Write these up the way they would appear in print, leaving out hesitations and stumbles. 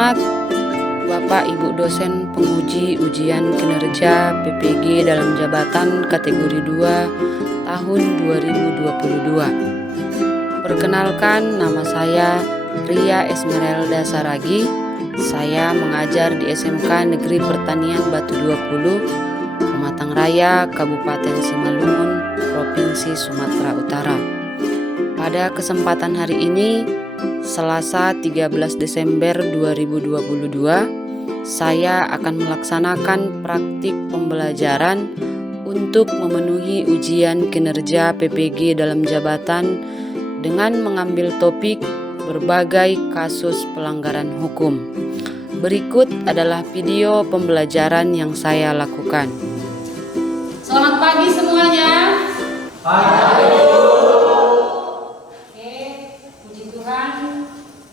terhormat Bapak Ibu dosen penguji ujian kinerja PPG dalam jabatan kategori 2 tahun 2022. Perkenalkan, nama saya Ria Esmeralda Saragi. Saya mengajar di SMK Negeri Pertanian Batu 20, Pematang Raya, Kabupaten Simalungun, Provinsi Sumatera Utara. Pada kesempatan hari ini, Selasa 13 Desember 2022, saya akan melaksanakan praktik pembelajaran untuk memenuhi ujian kinerja PPG dalam jabatan dengan mengambil topik berbagai kasus pelanggaran hukum. Berikut adalah video pembelajaran yang saya lakukan. Selamat pagi semuanya. Pagi. Oke, puji Tuhan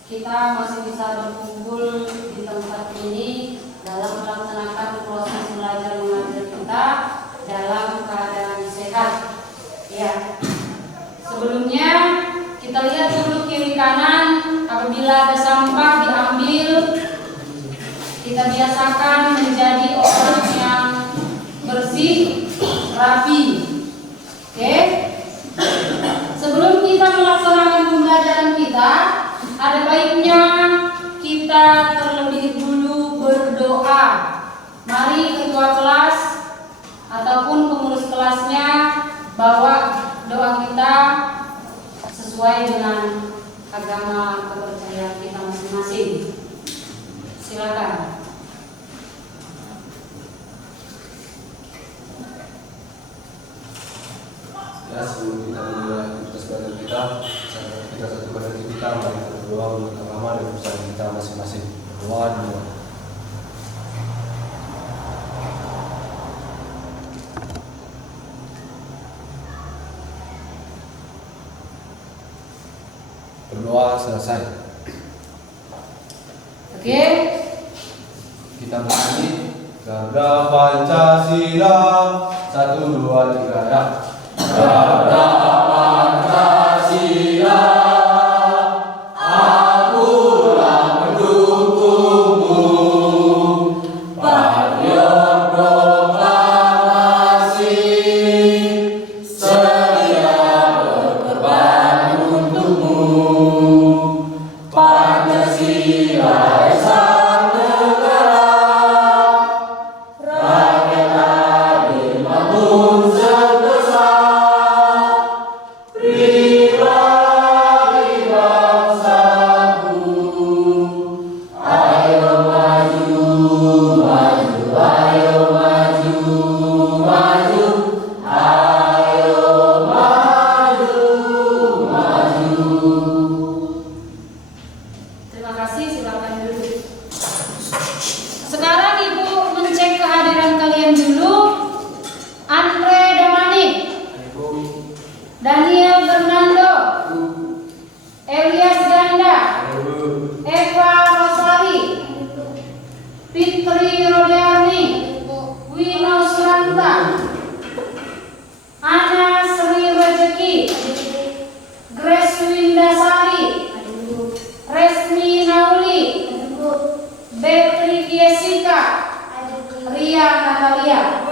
kita masih bisa berkumpul di tempat ini dalam melaksanakan proses belajar mengajar kita dalam keadaan sehat. Ya. Sebelumnya kita lihat dulu kiri kanan, apabila ada sampah diambil, kita biasakan menjadi orang yang bersih, rapi. Oke? Sebelum kita melaksanakan pembelajaran kita, ada baiknya kita terlebih dulu berdoa. Mari ketua kelas ataupun pengurus kelasnya bawa doa kita sesuai dengan agama kepercayaan kita masing-masing. Silakan. Ya, sebelum kita memulai aktivitas belajar kita satu pada kita mari kita berdoa menurut agama dan usaha kita masing-masing. Berdoa dulu. Berdoa selesai. Oke. Kita bernyanyi Garda Pancasila 1, 2, 3 ya. Garda Pancasila, akulah mendukungmu. Patriot proklamasi, sedia berkorban untukmu. Pancasila esa negara, rakyat adil makmur sentosa. Pribadi bangsaku, ayo maju, maju, ayo maju, maju, ayo maju, maju. Terima kasih, silakan duduk. Sekarang Ibu mencek kehadiran kalian dulu. Andre Damanik, Daniel Bernando, Elias Ganda, Eva Rosali, Fitri Rodearni, Wino Suranta, Ana Sri Rezeki, Grace Windasari, Resmi Nauli, Betri Jessica, Ria Natalia.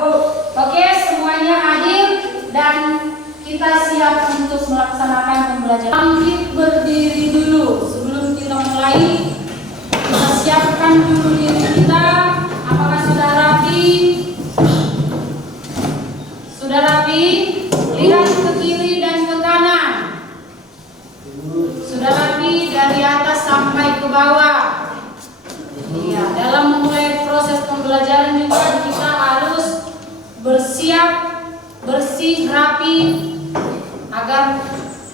Oke, semuanya hadir dan kita siap untuk melaksanakan pembelajaran. Bangkit berdiri dulu sebelum kita mulai. Kita siapkan dulu diri kita. Apakah sudah rapi? Sudah rapi? Lihat ke kiri dan ke kanan. Sudah rapi dari atas sampai ke bawah. Iya, dalam memulai proses pembelajaran juga kita harus bersiap, bersih, rapi agar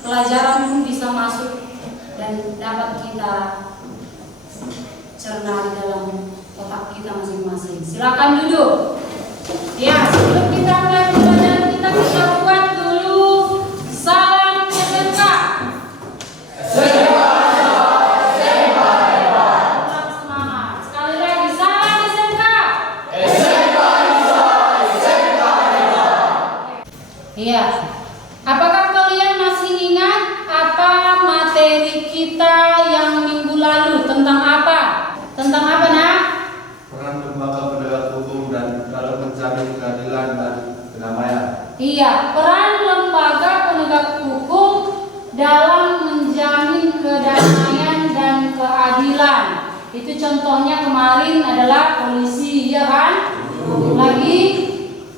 pelajaran pun bisa masuk dan dapat kita cerna di dalam otak kita masing-masing. Silakan duduk. Ya, sebelum kita mulai pembelajaran kita buat dulu salam SMK. Iya. Apakah kalian masih ingat apa materi kita yang minggu lalu tentang apa? Tentang apa, Nak? Peran lembaga penegak hukum dan dalam menjamin keadilan dan kedamaian. Iya, peran lembaga penegak hukum dalam menjamin kedamaian dan keadilan. Itu contohnya kemarin adalah polisi, ya kan? Lagi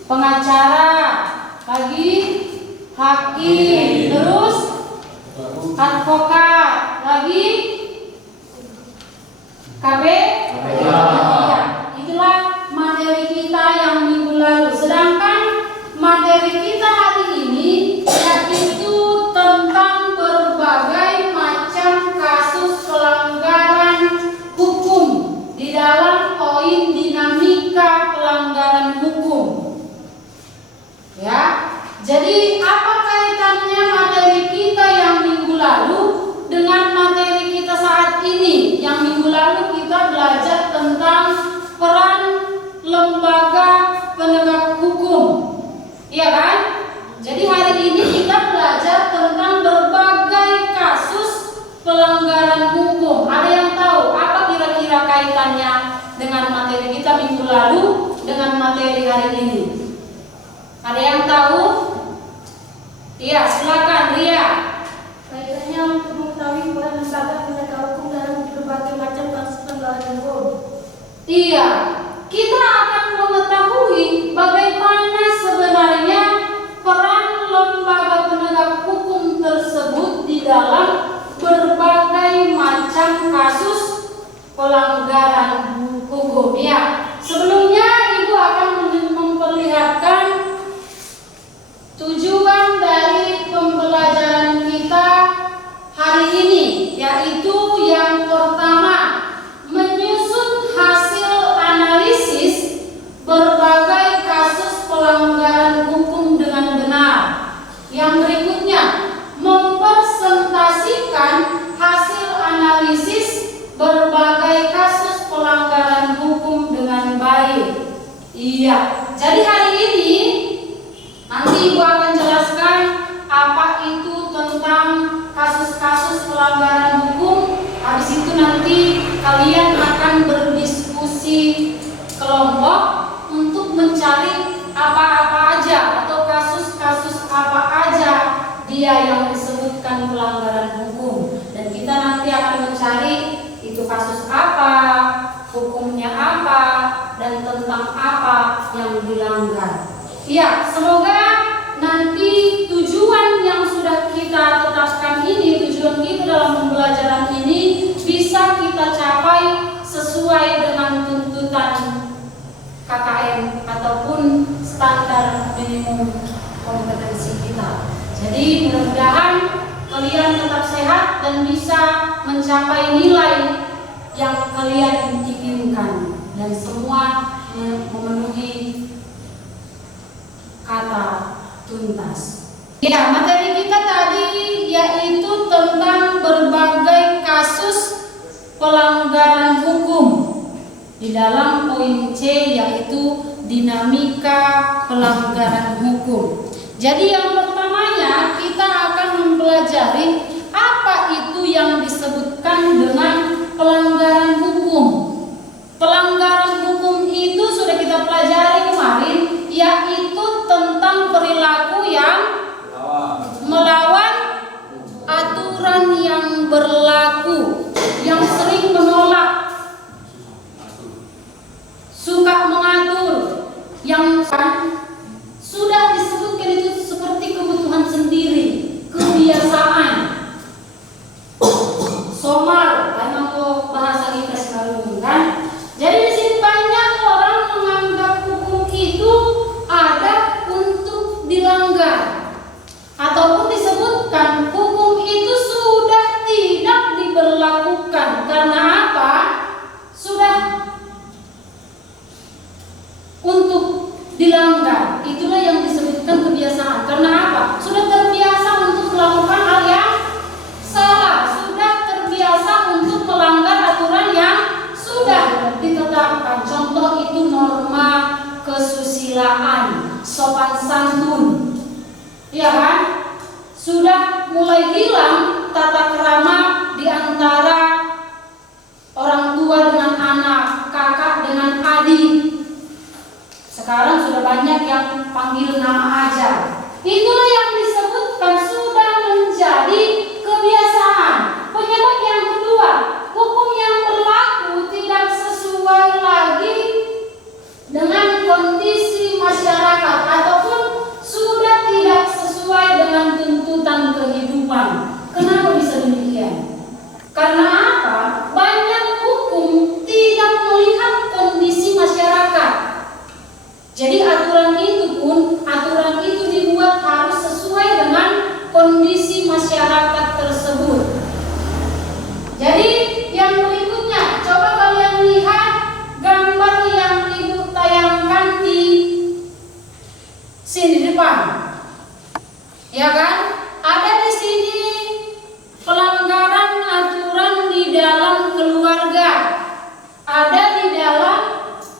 pengacara, lagi hakim, terus advokat, lagi KB. Ya, itulah materi kita yang minggu lalu. Sedangkan materi kita hari ini yaitu tentang berbagai macam kasus pelanggaran hukum di dalam poin dinamika pelanggaran hukum. Ya, jadi apa kaitannya materi kita yang minggu lalu dengan materi kita saat ini? Yang minggu lalu kita belajar tentang peran lembaga penegak hukum, iya kan? Jadi hari ini kita belajar tentang berbagai kasus pelanggaran hukum. Ada yang tahu apa kira-kira kaitannya dengan materi kita minggu lalu dengan materi hari ini? Ada yang tahu? Iya, silakan Ria. Kaitannya untuk mengetahui peran lembaga penegak hukum dalam berbagai macam kasus pelanggaran hukum. Iya, kita akan mengetahui bagaimana sebenarnya peran lembaga penegak hukum tersebut di dalam berbagai macam kasus pelanggaran hukum. Ya, sebelumnya Ibu akan memperlihatkan tujuan dari pembelajaran kita hari ini, yaitu yang pertama, menyusun hasil analisis berbagai kasus pelanggaran hukum dengan benar. Yang berikutnya, mempresentasikan hasil analisis berbagai kasus pelanggaran hukum dengan baik. Iya, jadi hari ini nanti Ibu akan jelaskan apa itu tentang kasus-kasus pelanggaran hukum. Habis itu nanti kalian akan berdiskusi kelompok untuk mencari apa-apa aja atau kasus-kasus apa aja dia yang disebutkan pelanggaran hukum. Dan kita nanti akan mencari itu kasus apa, hukumnya apa, dan tentang apa yang dilanggar. Ya, semoga nanti tujuan yang sudah kita tetapkan ini, tujuan kita dalam pembelajaran ini bisa kita capai sesuai dengan tuntutan KKM ataupun standar minimum kompetensi kita. Jadi mudah-mudahan kalian tetap sehat dan bisa mencapai nilai yang kalian inginkan dan semua memenuhi kata tuntas. Ya, materi kita tadi yaitu tentang berbagai kasus pelanggaran hukum di dalam poin C, yaitu dinamika pelanggaran hukum. Jadi yang pertamanya kita akan mempelajari apa itu yang disebutkan dengan pelanggaran hukum. Pelanggaran hukum itu sudah kita pelajari kemarin, yaitu tentang perilaku yang melawan aturan yang berlaku, yang sering menolak, suka mengatur, yang sudah disebutkan itu seperti kebutuhan sendiri, kebiasaan, somal, karena bahasa kita selalu kan. Jadi di sini banyak orang menganggap hukum itu ada untuk dilanggar, ataupun disebutkan hukum itu sudah tidak diberlakukan. Karena apa? Sudah untuk dilanggar. Itulah yang disebutkan kebiasaan. Karena apa? Sudah terbiasa untuk melakukan hal yang salah, sudah terbiasa untuk melanggar aturan yang sudah ditetapkan. Contoh itu norma kesusilaan, sopan santun, ya kan? Sudah mulai hilang tata krama di antara orang tua dengan anak. Sekarang sudah banyak yang panggil nama aja. Itulah yang disebutkan sudah menjadi kebiasaan. Penyebab yang kedua, hukum yang berlaku tidak sesuai lagi dengan kondisi masyarakat ataupun sudah tidak sesuai dengan tuntutan kehidupan. Kenapa bisa demikian? Karena apa? Banyak hukum tidak melihat kondisi masyarakat. Jadi aturan itu dibuat harus sesuai dengan kondisi masyarakat tersebut. Jadi yang berikutnya, coba kalian lihat gambar yang ibu tayangkan di sini depan. Ya kan? Ada di sini pelanggaran aturan di dalam keluarga, ada di dalam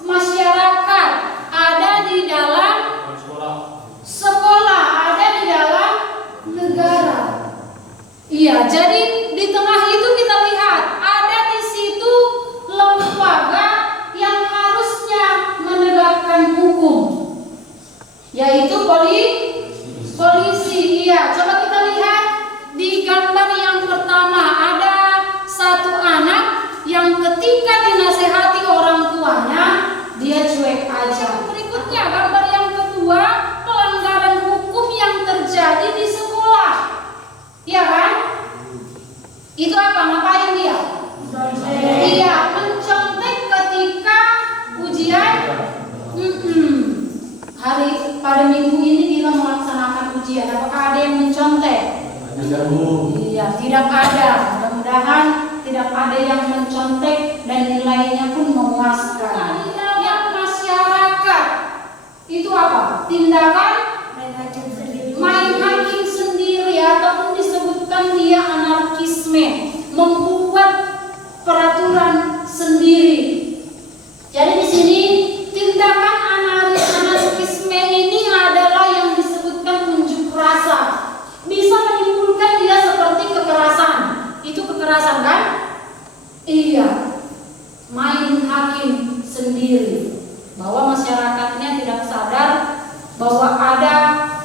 masyarakat, ada di dalam sekolah, ada di dalam negara. Iya, jadi di tengah itu kita lihat ada di situ lembaga yang harusnya menegakkan hukum, yaitu polisi. Iya, coba kita lihat di gambar yang pertama ada satu anak yang ketika dinasehati orang tuanya dia cuek aja. Berikutnya gambar yang kedua, pelanggaran hukum yang terjadi di sekolah. Iya kan? Itu apa? Ngapain dia? Iya, mencontek ketika ujian. Pada minggu ini kita melaksanakan ujian. Apakah ada yang mencontek? Iya, tidak ada. Mudah-mudahan tidak ada yang mencontek dan nilainya pun memuaskan. Yang masyarakat itu apa? Tindakan main hakim sendiri ataupun disebutkan dia anarkisme, membuat peraturan sendiri. Jadi di sini tindakan anarkisme ini adalah yang disebutkan unjuk rasa. Bisa menimbulkan dia seperti kekerasan. Itu kekerasan kan? Iya. Main hakim sendiri. Bahwa masyarakatnya tidak sadar bahwa ada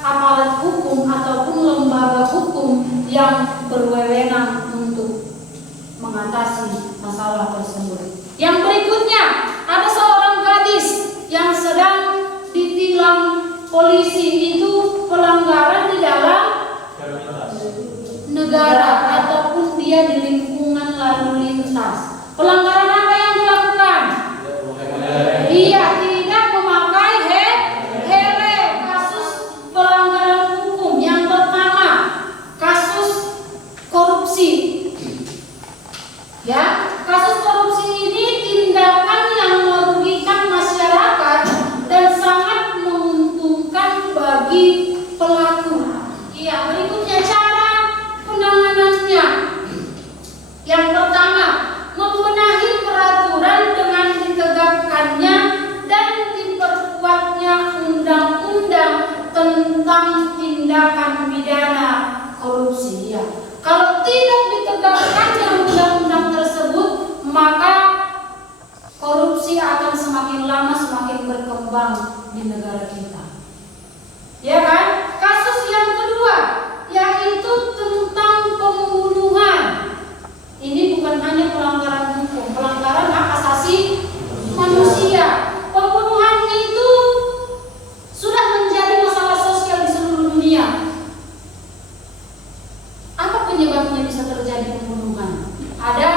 aparat hukum ataupun lembaga hukum yang berwenang untuk mengatasi masalah tersebut. Yang berikutnya, ada seorang gadis yang sedang ditilang polisi. Itu pelanggaran di dalam negara ataupun dia di lingkungan lalu lintas. Pelanggaran apa yang dilakukan? Iya, tidak memakai helm. Kasus pelanggaran hukum yang pertama, kasus korupsi. Ya, kasus korupsi ini tindakan yang merugikan masyarakat dan sangat menguntungkan bagi pelaku. Iya, berikutnya cara penanganannya. Yang pertama, membenahi peraturan dengan ditegakkannya dan diperkuatnya undang-undang tentang tindakan pidana korupsi. Ya. Kalau tidak ditegakkannya undang-undang tersebut, maka korupsi akan semakin lama semakin berkembang di negara kita. Ya kan? Kasus yang kedua yaitu tentang pembunuhan. Ini bukan hanya pelanggaran hukum, pelanggaran hak asasi manusia. Pembunuhan itu sudah menjadi masalah sosial di seluruh dunia. Apa penyebabnya bisa terjadi pembunuhan? Ada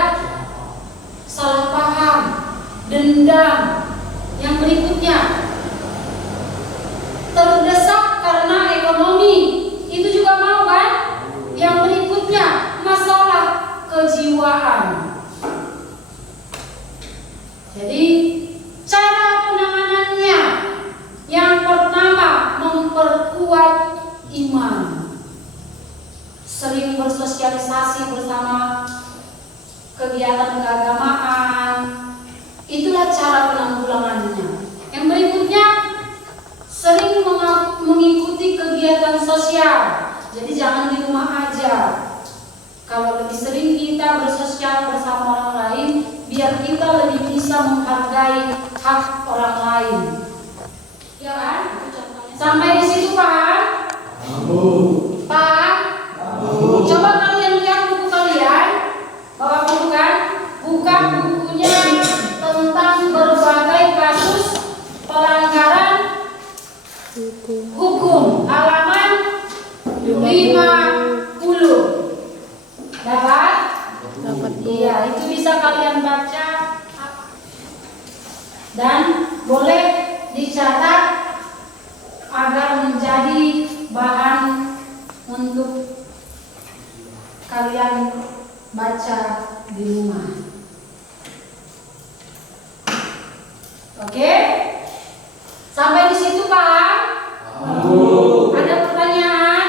salah paham, dendam. Yang berikutnya, terdesak karena ekonomi. Itu juga mau kan? Yang berikutnya, masalah kejiwaan. Jadi cara penanganannya, yang pertama memperkuat iman, sering bersosialisasi bersama kegiatan keagamaan. Itulah cara penanggulangannya. Yang berikutnya, sering mengikuti kegiatan sosial. Jadi jangan di rumah aja. Kalau lebih sering kita bersosial bersama orang lain, biar kita lebih bisa menghargai hak orang lain. untuk kalian baca di rumah. Oke? Sampai di situ paham? Ada pertanyaan?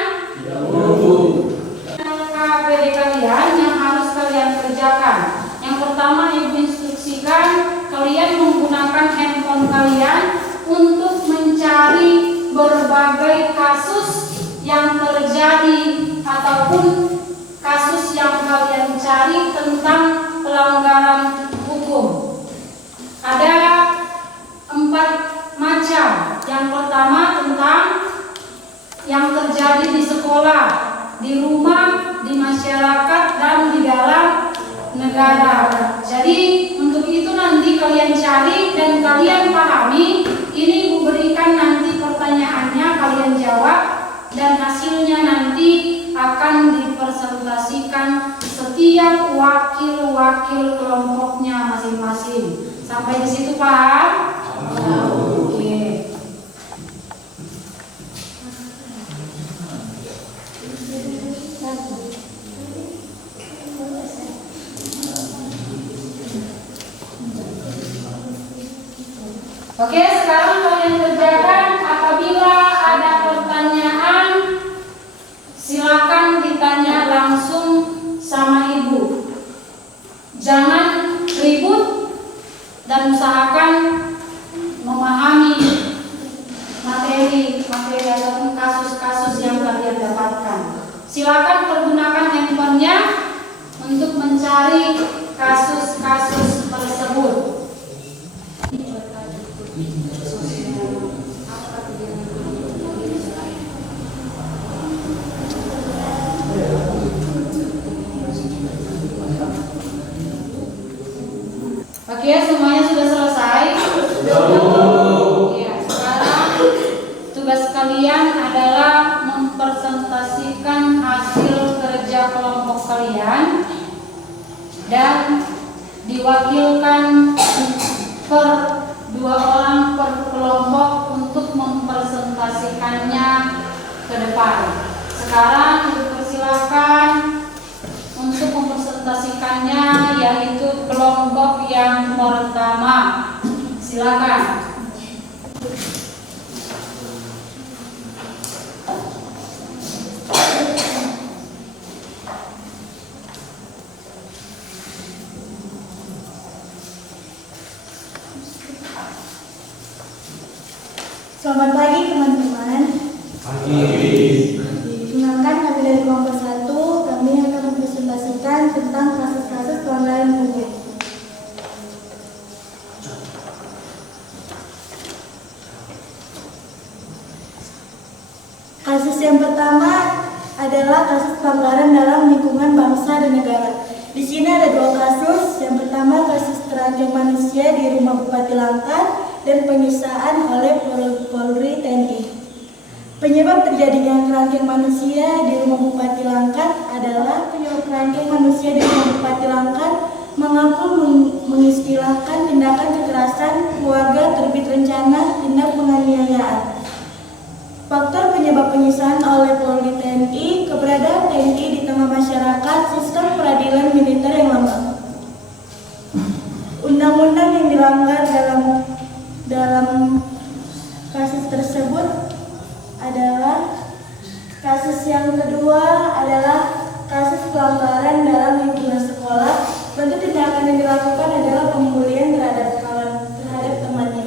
KPD kalian yang harus kalian kerjakan. Yang pertama, ibu instruksikan kalian menggunakan handphone kalian untuk mencari berbagai kasus yang terjadi ataupun kasus yang kalian cari tentang pelanggaran hukum. Ada 4 macam. Yang pertama tentang yang terjadi di sekolah, di rumah, di masyarakat, dan di dalam negara. Jadi untuk itu nanti kalian cari dan kalian pahami. Ini ibu berikan nanti pertanyaannya, kalian jawab, dan hasilnya nanti akan dipresentasikan setiap wakil-wakil kelompoknya masing-masing. Sampai di situ paham? Oke. Oke, sekarang kalian kerjakan. Apabila ada pertanyaan, silakan ditanya langsung sama ibu. Jangan ribut dan usahakan memahami materi ataupun kasus-kasus yang kalian dapatkan. Silakan pergunakan handphonenya untuk mencari kasus-kasus tersebut. Oke, semuanya sudah selesai? Ya, sekarang tugas kalian adalah mempresentasikan hasil kerja kelompok kalian dan diwakilkan per 2 orang per kelompok untuk mempresentasikannya ke depan. Sekarang dipersilakan untuk mempresentasikannya, yaitu kelompok yang pertama. Silakan. Selamat pagi teman-teman. Perkenalkan, kami dari kelompok 1, kami akan mempresentasikan tentang kasus-kasus pelanggaran hukum. Kasus yang pertama adalah kasus pelanggaran dalam lingkungan bangsa dan negara. Di sini ada 2 kasus. Yang pertama kasus terancam manusia di rumah Bupati Langkat dan penyiksaan oleh Polri TNI. Penyebab terjadinya kerangkeng manusia di rumah Bupati Langkat adalah penyebab kerangkeng manusia di rumah Bupati Langkat mengaku mengistilahkan tindakan kekerasan keluarga terbit rencana tindak penganiayaan. Faktor penyebab penyiksaan oleh Polri TNI, keberadaan TNI di tengah masyarakat, sistem peradilan militer yang lemah. Undang-undang yang dilanggar dalam kasus tersebut adalah kasus yang kedua adalah kasus pelanggaran dalam lingkungan sekolah. Bentuk tindakan yang dilakukan adalah pembulian terhadap temannya.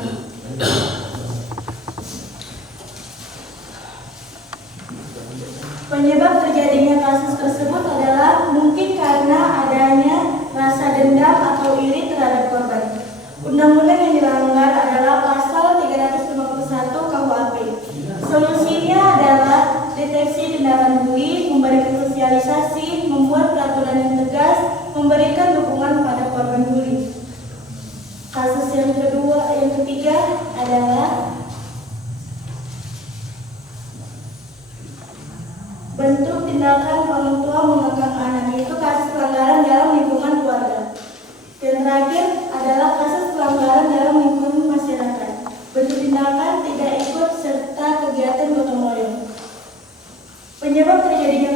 Penyebab terjadinya kasus tersebut adalah mungkin karena adanya rasa dendam atau iri terhadap korban. Undang-undang yang dilanggar adalah pasal 351 KUHP. Solusinya adalah deteksi tindakan bully, memberikan sosialisasi, membuat peraturan yang tegas, memberikan dukungan pada korban bully. Kasus yang ketiga adalah bentuk tindakan orang tua mengekang anak, yaitu kasus pelanggaran dalam lingkungan keluarga. Dan terakhir adalah kasus pelanggaran dalam lingkungan masyarakat. Bentuk tindakan tidak ikut serta kegiatan gotong royong. Penyebab terjadinya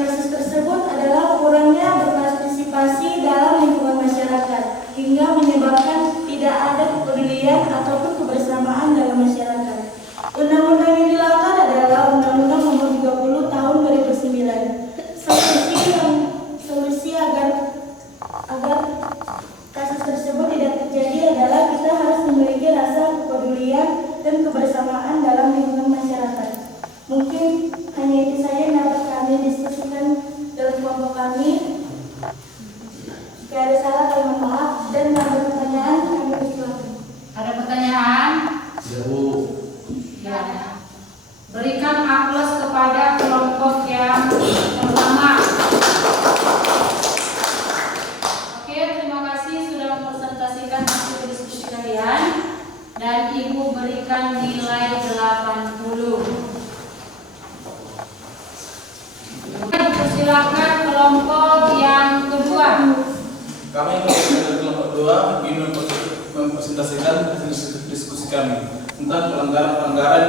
presentasikan diskusi kami tentang pelanggaran-pelanggaran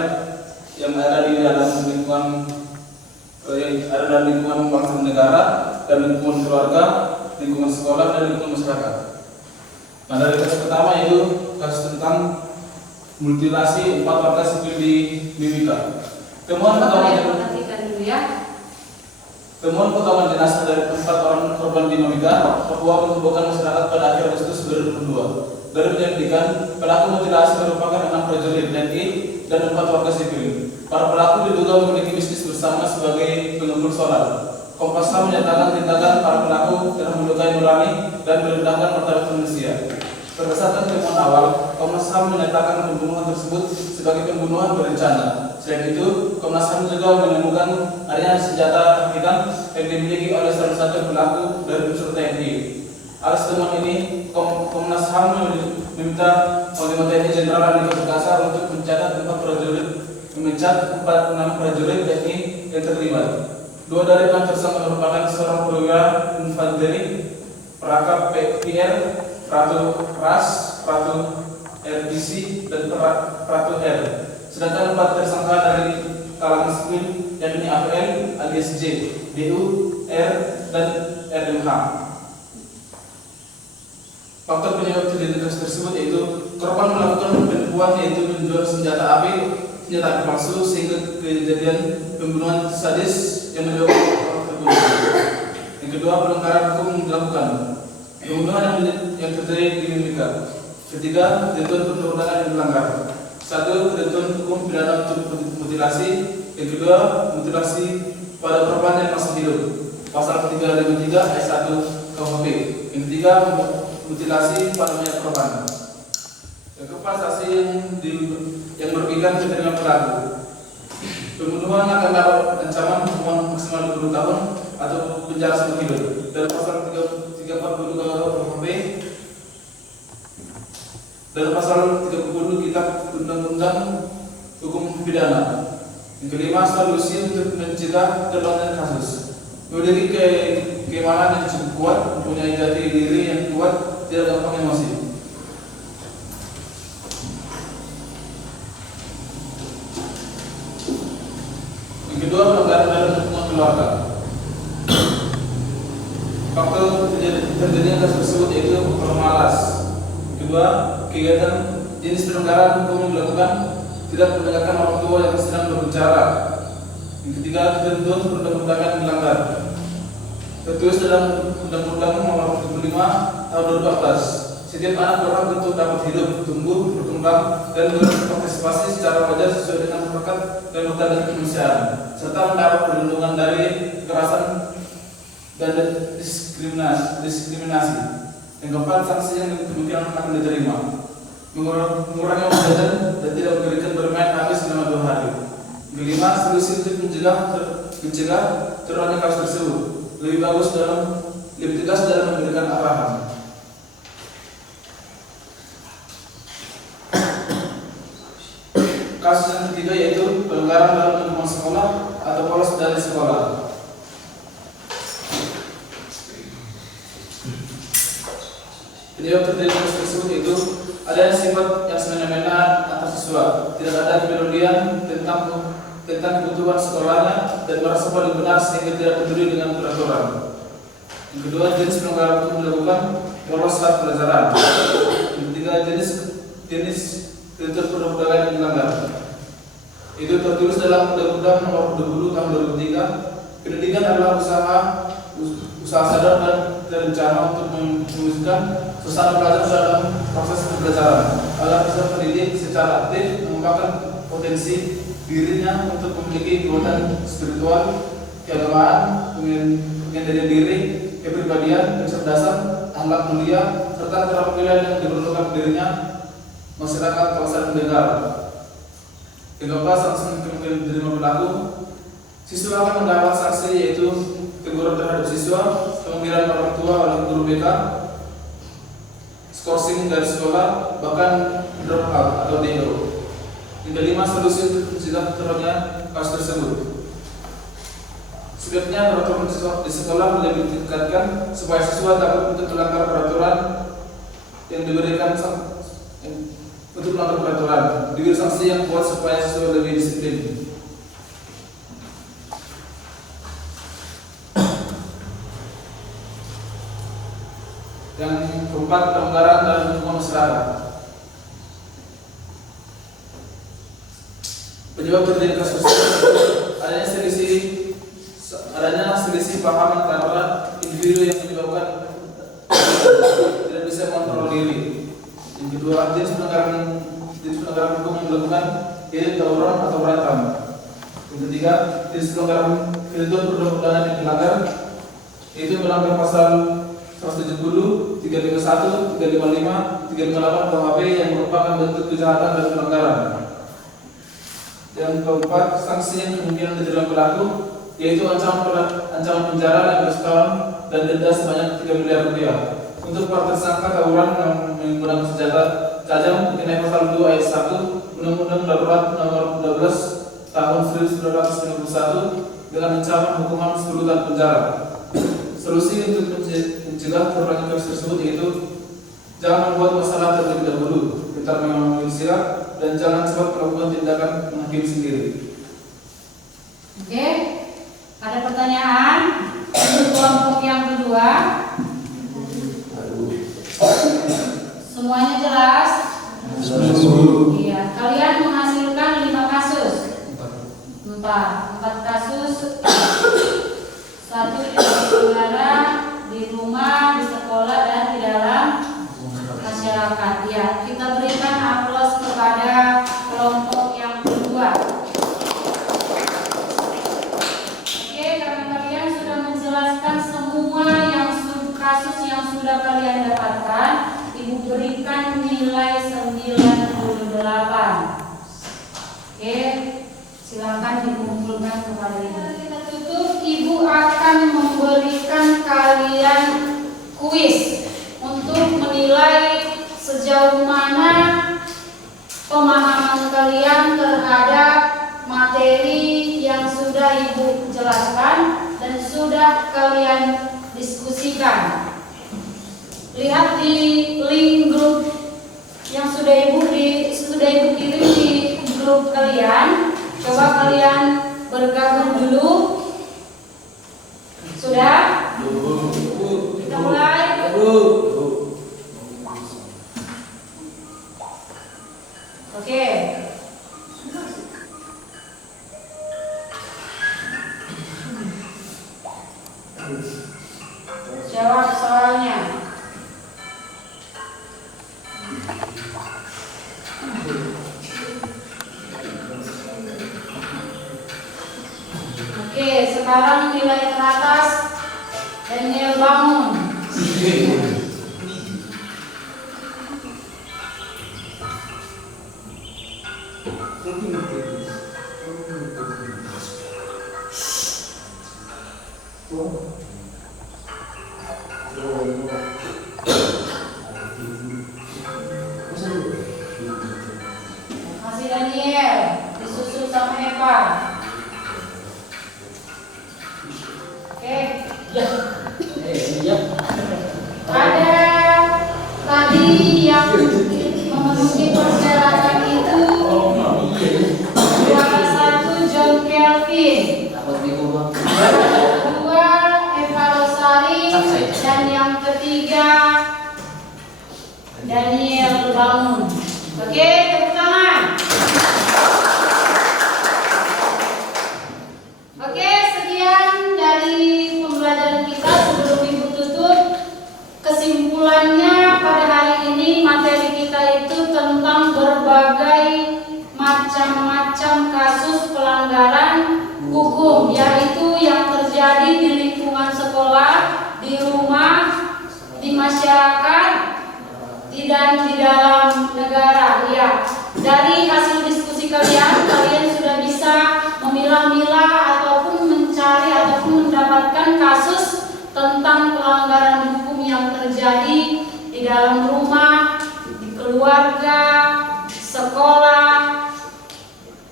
yang ada di dalam lingkungan bangsa dan negara, dan lingkungan keluarga, lingkungan sekolah, dan lingkungan masyarakat. Nah, dari kasus pertama yaitu kasus tentang mutilasi 4 warga sipil di Mimika. Temuan potongan jenazah dari 4 orang korban di Mimika, Papua menghebohkan masyarakat pada akhir Agustus 2022. Dari penyelidikan, pelaku mutilasi merupakan 6 prajurit TNI dan 4 warga sipil. Para pelaku diduga memiliki bisnis bersama sebagai pengepul solar. Kompas HAM menyatakan tindakan para pelaku telah melukai nurani dan merendahkan martabat manusia. Berdasarkan temuan awal, Komnas HAM menyatakan pembunuhan tersebut sebagai pembunuhan berencana. Selain itu, Komnas HAM juga menemukan adanya senjata rakitan yang dimiliki oleh salah satu pelaku dari unsur TNI. Atas temuan ini, Komnas HAM meminta Panglima TNI Jenderal Andika Perkasa untuk mencatat 4 prajurit TNI yang terlibat. 2 dari 4 tersangka merupakan seorang perwira infanteri, Praka PR, Pratu Ras, Pratu RDC, dan Pratu R. Sedangkan 4 tersangka dari kalangan sipil, yakni APL, alias J, DU, R, dan RMH. Faktor penyebab kejadian tersebut yaitu korban melakukan penipuan, yaitu menjual senjata api palsu, sehingga kejadian pembunuhan sadis yang menyebabkan orang terbunuh. Yang kedua, pelanggaran hukum dilakukan. Pembunuhan yang terjadi di Mimika. Ketiga, ketentuan perundang-undangan yang dilanggar. 1. Ketentuan hukum pidana untuk mutilasi. Yang kedua, mutilasi pada korban yang masih hidup. Pasal 353 ayat 1 KUHP. Yang ketiga, mutilasi pada mayat korban. Yang keempat, saksi yang merugikan kepentingan pelaku. Pembunuhan akan dapat ancaman hukuman maksimal 20 tahun atau penjara seumur hidup. Dalam pasal 340 KUHP dan pasal 30 Kitab Undang-Undang Hukum Pidana. Yang kelima, solusi untuk mencegah terulangan kasus. Memiliki keimanan yang cukup kuat, mempunyai jati diri yang kuat, tidak gampang emosi. Yang kedua, pelanggaran dalam lingkungan keluarga. Faktor terjadinya kasus tersebut yaitu permalas. Kedua, kegiatan jenis pelanggaran hukum yang dilakukan tidak mendengarkan orang tua yang sedang berbicara. Yang ketiga, ketentuan perundang-undangan dilanggar. Tertulis dalam Undang-Undang Nomor 75 Tahun 2014, setiap anak berhak untuk dapat hidup, tumbuh, berkembang, dan berpartisipasi secara wajar sesuai dengan hak dan martabat kemanusiaan, serta mendapat perlindungan dari kekerasan dan diskriminasi. Yang keempat, sanksi yang kemungkinan akan diterima. Mengurangi waktu jajan dan tidak memberikan bermain habis selama 2 hari. Yang kelima, solusi untuk mencegah terulangnya kasus tersebut. Lebih tegas dalam memberikan arahan. Kasus yang ketiga yaitu pelanggaran dalam lingkungan sekolah atau bolos dari sekolah. Penyebab terjadi kasus tersebut yaitu adanya sifat yang semena-mena antar siswa, tidak ada kepedulian tentang kebutuhan sekolahnya, dan merasa paling benar sehingga tidak peduli dengan peraturan. Yang kedua, jenis pelanggaran hukum dilakukan bolos saat pelajaran. Yang ketiga, jenis ketentuan perundang-undangan yang dilanggar. Itu tertulis dalam Undang-Undang Nomor 20 Tahun 2003. Pendidikan adalah usaha sadar dan terencana untuk mewujudkan suasana belajar dalam proses pembelajaran agar bisa pendidik secara aktif mengembangkan potensi dirinya untuk memiliki kekuatan spiritual, keagamaan, pengendalian diri, kepribadian, kecerdasan, akhlak mulia, serta keterampilan yang diperlukan dirinya masyarakat kawasan mendengar. Yang keempat, sanksi yang kemungkinan diterima pelaku. Siswa akan mendapat sanksi yaitu teguran terhadap siswa, pemanggilan orang tua oleh guru BK, skorsing dari sekolah, bahkan drop out atau DO. Yang kelima, solusi untuk mencegah terulangnya kasus tersebut. Sebaiknya peraturan di sekolah lebih ditingkatkan supaya siswa dapat untuk melanggar peraturan yang diberikan untuk melanggar peraturan, diberi sanksi yang kuat supaya siswa lebih disiplin. Yang keempat, pelanggaran dalam lingkungan masyarakat. Penyebab terjadi kasus adanya selisih paham antara individu yang menyebabkan tidak bisa mengontrol diri. Yang kedua, jenis pelanggaran hukum yang dilakukan yaitu tawuran atau berantem. Yang ketiga, jenis pelanggaran ketentuan perundang-undangan yang dilanggar yaitu melanggar pasal 170, 351, 355, 358 KUHP yang merupakan bentuk kejahatan dan pelanggaran. Yang keempat, sanksi yang kemungkinan diterima pelaku yaitu ancaman penjara 15 tahun dan denda sebanyak 3 miliar rupiah. Untuk para tersangka tawuran yang menggunakan senjata tajam dikenai pasal 2 ayat 1 Undang-Undang Darurat Nomor 12 Tahun 1991 dengan ancaman hukuman 10 tahun penjara. Solusi untuk mencegah terulangnya kasus tersebut yaitu jangan membuat masalah terlebih dahulu, gentar mengambil sikap, dan jangan cepat melakukan tindakan menghakimi sendiri. Oke, ada pertanyaan untuk kelompok yang kedua? Semuanya jelas? Iya, kalian menghasilkan 5 kasus. 4 kasus. 1 di negara, di rumah, di sekolah, dan di dalam masyarakat. Ya, kita berikan aplaus kepada kelompok yang kedua. Oke, karena kalian sudah menjelaskan semua kasus yang sudah kalian dapatkan, Ibu berikan nilai 98. Oke, silakan dikumpulkan kepada Ibu. Kita tutup, Ibu akan memberikan kalian kuis untuk menilai sejauh mana pemahaman kalian terhadap materi yang sudah Ibu jelaskan dan sudah kalian diskusikan. Lihat di link grup yang sudah Ibu kirim di grup kalian. Coba kalian bergabung dulu. Sudah? Kita mulai. Oke. Jawab soalnya. Oke, sekarang nilai teratas Daniel Bangun. Masih Daniel, disusul sama Eva. Oke. Ada tadi yang memenuhi persyaratan itu 21 John Kelvin, 2 Eva Rosari, dan yang ketiga Daniel Bangun. Oke, tepuk tangan. Oke, sekian dari pembelajaran kita. Sebelum Ibu tutup, kesimpulannya pada hari ini materi kita itu tentang berbagai macam-macam kasus pelanggaran hukum, yaitu yang terjadi di lingkungan sekolah, di rumah, di masyarakat, dan di dalam negara. Ya, dari hasil diskusi kalian sudah bisa memilah-milah ataupun mencari ataupun mendapatkan kasus tentang pelanggaran hukum yang terjadi di dalam rumah, di keluarga, sekolah,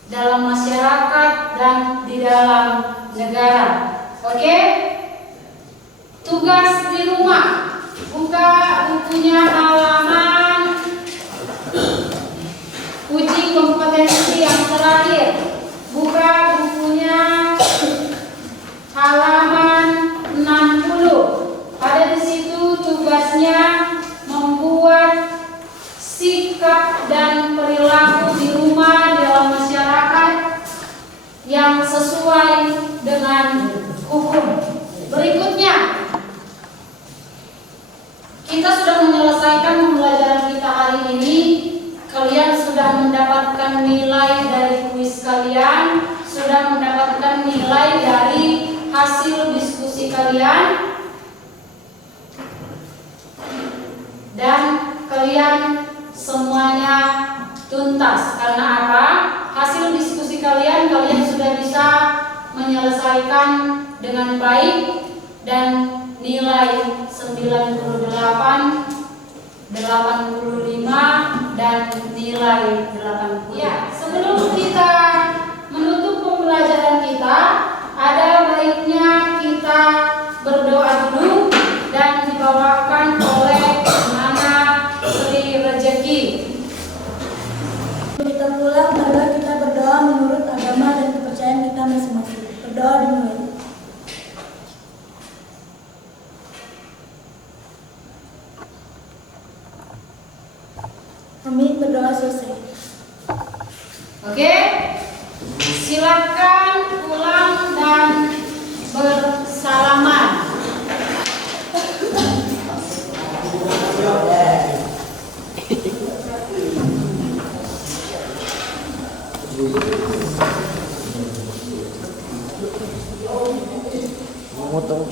dalam masyarakat, dan di dalam negara. Oke? Tugas di rumah, buka bukunya halaman kompetensi yang terakhir. Buka bukunya halaman 60. Ada di situ tugasnya membuat sikap dan perilaku di rumah dalam masyarakat yang sesuai dengan hukum. Berikutnya, kita sudah menyelesaikan pembelajaran kita hari ini. Kalian sudah mendapatkan nilai dari kuis kalian, sudah mendapatkan nilai dari hasil diskusi kalian, dan kalian semuanya tuntas. Karena apa? Hasil diskusi kalian sudah bisa menyelesaikan dengan baik dan nilai 98, 85 dan nilai 80. Ya, sebelum kita menutup pembelajaran kita, ada baiknya kita berdoa dulu dan dibawakan oleh Nana Sri Rezeki. Kita pulang, marilah kita berdoa menurut agama dan kepercayaan kita masing-masing. Berdoa dimulai. Amin, berdoa selesai. Oke, silakan pulang dan bersalaman. Mau tahu